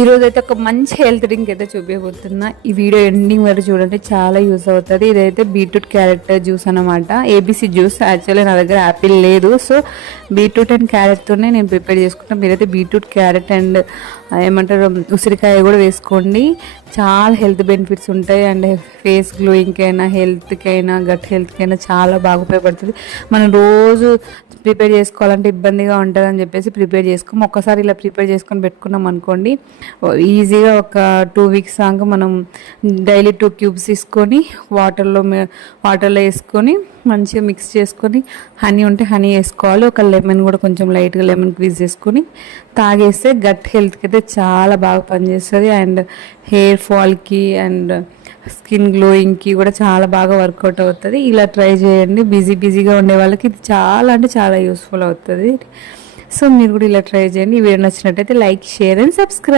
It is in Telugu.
ఈరోజు అయితే ఒక మంచి హెల్త్ డ్రింక్ అయితే చూపించబోతున్నా. ఈ వీడియో ఎండింగ్ వరకు చూడండి, చాలా యూస్ అవుతుంది. ఇదైతే బీట్రూట్ క్యారెట్ జ్యూస్ అనమాట, ఏబీసీ జ్యూస్. యాక్చువల్లీ నా దగ్గర యాపిల్ లేదు, సో బీట్రూట్ అండ్ క్యారెట్తోనే నేను ప్రిపేర్ చేసుకుంటాను. మీరైతే బీట్రూట్ క్యారెట్ అండ్ ఏమంటారు ఉసిరికాయ కూడా వేసుకోండి. చాలా హెల్త్ బెనిఫిట్స్ ఉంటాయి. అండ్ ఫేస్ గ్లోయింగ్కి అయినా, హెల్త్కి అయినా, గట్ హెల్త్కి అయినా చాలా బాగా ఉపయోగపడుతుంది. మనం రోజు ప్రిపేర్ చేసుకోవాలంటే ఇబ్బందిగా ఉంటుంది అని చెప్పేసి ప్రిపేర్ చేసుకోము. ఒక్కసారి ఇలా ప్రిపేర్ చేసుకొని పెట్టుకున్నాం అనుకోండి, ఈజీగా ఒక 2 వీక్స్ దాకా మనం డైలీ 2 క్యూబ్స్ తీసుకొని వాటర్లో వేసుకొని మంచిగా మిక్స్ చేసుకొని, హనీ ఉంటే హనీ వేసుకోవాలి. ఒక లెమన్ కూడా కొంచెం లైట్గా లెమన్ క్వీజ్ చేసుకొని తాగేస్తే గట్ హెల్త్కి అయితే చాలా బాగా పనిచేస్తుంది. అండ్ హెయిర్ ఫాల్కి అండ్ స్కిన్ గ్లోయింగ్కి కూడా చాలా బాగా వర్కౌట్ అవుతుంది. ఇలా ట్రై చేయండి. బిజీగా ఉండే వాళ్ళకి ఇది చాలా అంటే చాలా యూస్ఫుల్ అవుతుంది. సో మీరు కూడా ఇలా ట్రై చేయండి. ఈ వీడియో నచ్చినట్టయితే లైక్, షేర్ అండ్ సబ్స్క్రైబ్.